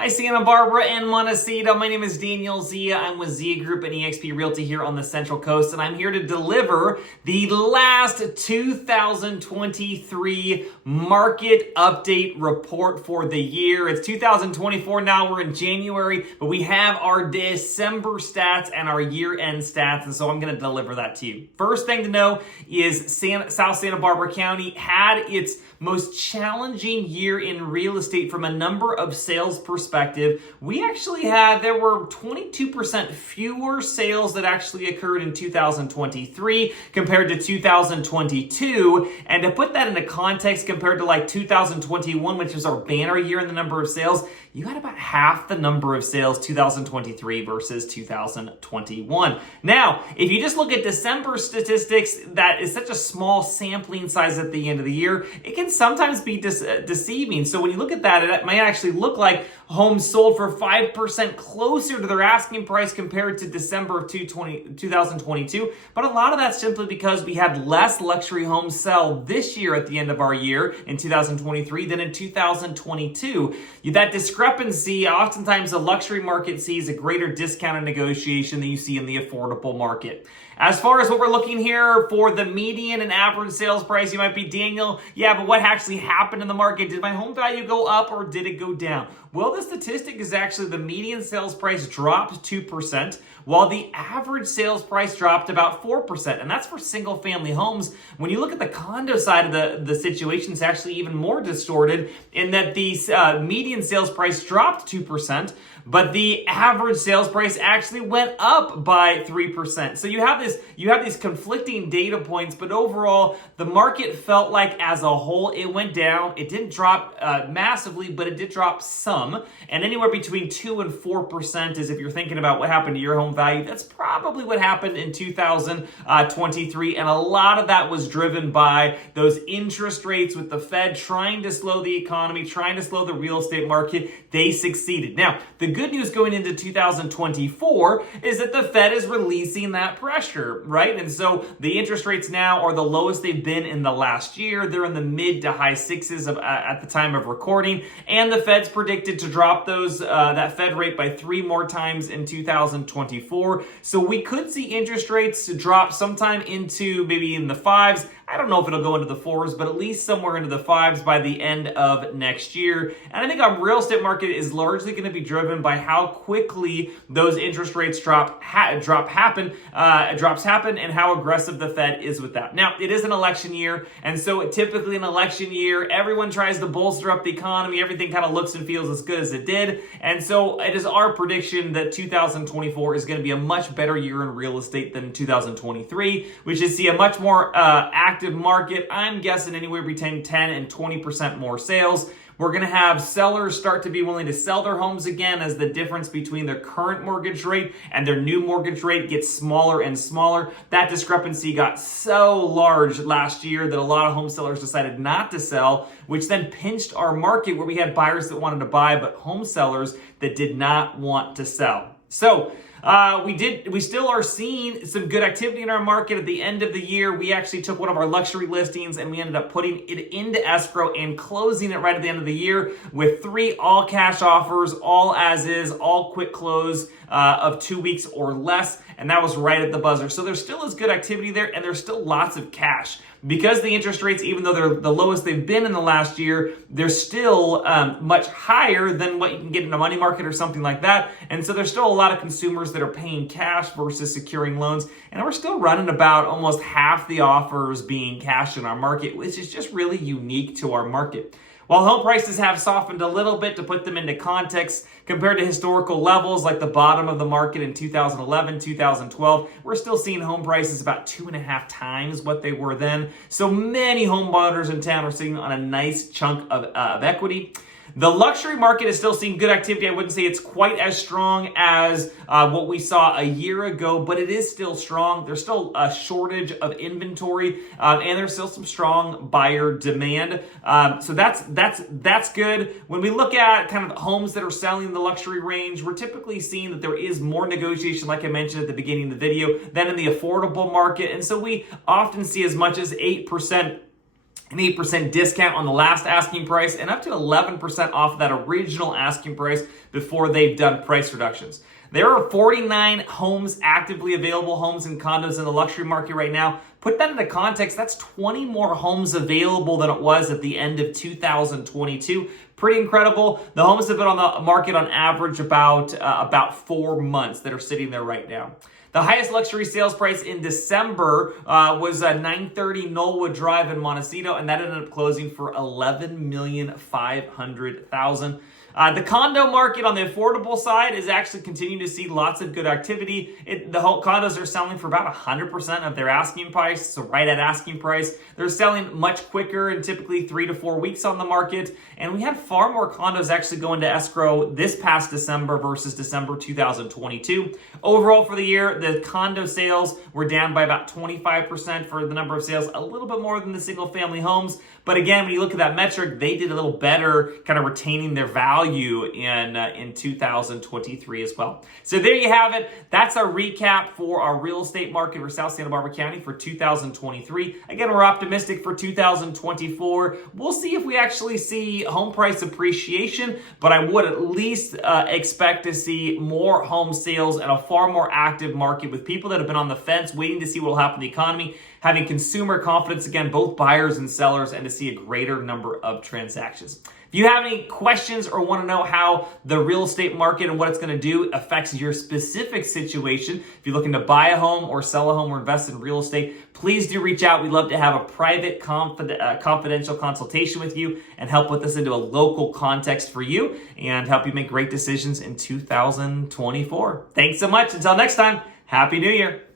Hi, Santa Barbara and Montecito. My name is Daniel Zia. I'm with Zia Group and eXp Realty here on the Central Coast, and I'm here to deliver the last 2023 market update report for the year. It's 2024 now. We're in January, but we have our December stats and our year-end stats, and so I'm going to deliver that to you. First thing to know is South Santa Barbara County had its most challenging year in real estate from a number of sales perspective. We actually there were 22% fewer sales that actually occurred in 2023 compared to 2022. And to put that into context, compared to like 2021, which was our banner year in the number of sales, you had about half the number of sales 2023 versus 2021. Now, if you just look at December statistics, that is such a small sampling size at the end of the year, it can sometimes be deceiving. So when you look at that, it might actually look like homes sold for 5% closer to their asking price compared to December of 2022. But a lot of that's simply because we had less luxury homes sell this year at the end of our year in 2023 than in 2022. That discrepancy, oftentimes the luxury market sees a greater discount and negotiation than you see in the affordable market. As far as what we're looking here for the median and average sales price, you might be, Daniel, yeah, but what actually happened in the market? Did my home value go up or did it go down? Well, the statistic is actually the median sales price dropped 2%, while the average sales price dropped about 4%, and that's for single-family homes. When you look at the condo side of the situation, it's actually even more distorted in that the median sales price dropped 2%, but the average sales price actually went up by 3%. So you have these conflicting data points, but overall, the market felt like as a whole, it went down. It didn't drop massively, but it did drop some. And anywhere between 2 and 4% is if you're thinking about what happened to your home value. That's probably what happened in 2023. And a lot of that was driven by those interest rates with the Fed trying to slow the economy, trying to slow the real estate market. They succeeded. Now, the good news going into 2024 is that the Fed is releasing that pressure, right? And so the interest rates now are the lowest they've been in the last year. They're in the mid to high sixes at the time of recording. And the Fed's predicted to drop that Fed rate by 3 more times in 2024. So we could see interest rates drop sometime into maybe in the 5s. I don't know if it'll go into the 4s, but at least somewhere into the 5s by the end of next year. And I think our real estate market is largely going to be driven by how quickly those interest rates drops happen, and how aggressive the Fed is with that. Now, it is an election year, and so typically an election year, everyone tries to bolster up the economy. Everything kind of looks and feels as good as it did. And so it is our prediction that 2024 is going to be a much better year in real estate than 2023. We should see a much more active market. I'm guessing anywhere between 10 and 20% more sales. We're going to have sellers start to be willing to sell their homes again as the difference between their current mortgage rate and their new mortgage rate gets smaller and smaller. That discrepancy got so large last year that a lot of home sellers decided not to sell, which then pinched our market where we had buyers that wanted to buy, but home sellers that did not want to sell. So we still are seeing some good activity in our market. At the end of the year, we actually took one of our luxury listings and we ended up putting it into escrow and closing it right at the end of the year with 3 all cash offers, all as is, all quick close of 2 weeks or less. And that was right at the buzzer. So there still is good activity there, and there's still lots of cash. Because the interest rates, even though they're the lowest they've been in the last year, they're still much higher than what you can get in a money market or something like that. And so there's still a lot of consumers that are paying cash versus securing loans. And we're still running about almost half the offers being cash in our market, which is just really unique to our market. While home prices have softened a little bit, to put them into context, compared to historical levels like the bottom of the market in 2011, 2012, we're still seeing home prices about 2.5 times what they were then. So many homeowners in town are sitting on a nice chunk of equity. The luxury market is still seeing good activity. I wouldn't say it's quite as strong as what we saw a year ago, but it is still strong. There's still a shortage of inventory, and there's still some strong buyer demand. So that's good. When we look at kind of homes that are selling in the luxury range, we're typically seeing that there is more negotiation, like I mentioned at the beginning of the video, than in the affordable market. And so we often see as much as 8% an 8% discount on the last asking price, and up to 11% off that original asking price before they've done price reductions. There are 49 homes actively available, homes and condos in the luxury market right now. Put that into context, that's 20 more homes available than it was at the end of 2022. Pretty incredible. The homes have been on the market on average about 4 months that are sitting there right now. The highest luxury sales price in December was 930 Knollwood Drive in Montecito, and that ended up closing for $11,500,000. The condo market on the affordable side is actually continuing to see lots of good activity. The whole condos are selling for about 100% of their asking price, so right at asking price. They're selling much quicker and typically 3 to 4 weeks on the market. And we had far more condos actually go into escrow this past December versus December 2022. Overall for the year, the condo sales were down by about 25% for the number of sales, a little bit more than the single family homes. But again, when you look at that metric, they did a little better kind of retaining their value in 2023 as well. So there you have it. That's our recap for our real estate market for South Santa Barbara County for 2023. Again, we're optimistic for 2024. We'll see if we actually see home price appreciation, but I would at least expect to see more home sales and a far more active market with people that have been on the fence waiting to see what will happen in the economy, having consumer confidence, again, both buyers and sellers, and to see a greater number of transactions. If you have any questions or want to know how the real estate market and what it's going to do affects your specific situation, if you're looking to buy a home or sell a home or invest in real estate, please do reach out. We'd love to have a private confidential consultation with you and help put this into a local context for you and help you make great decisions in 2024. Thanks so much. Until next time, Happy New Year.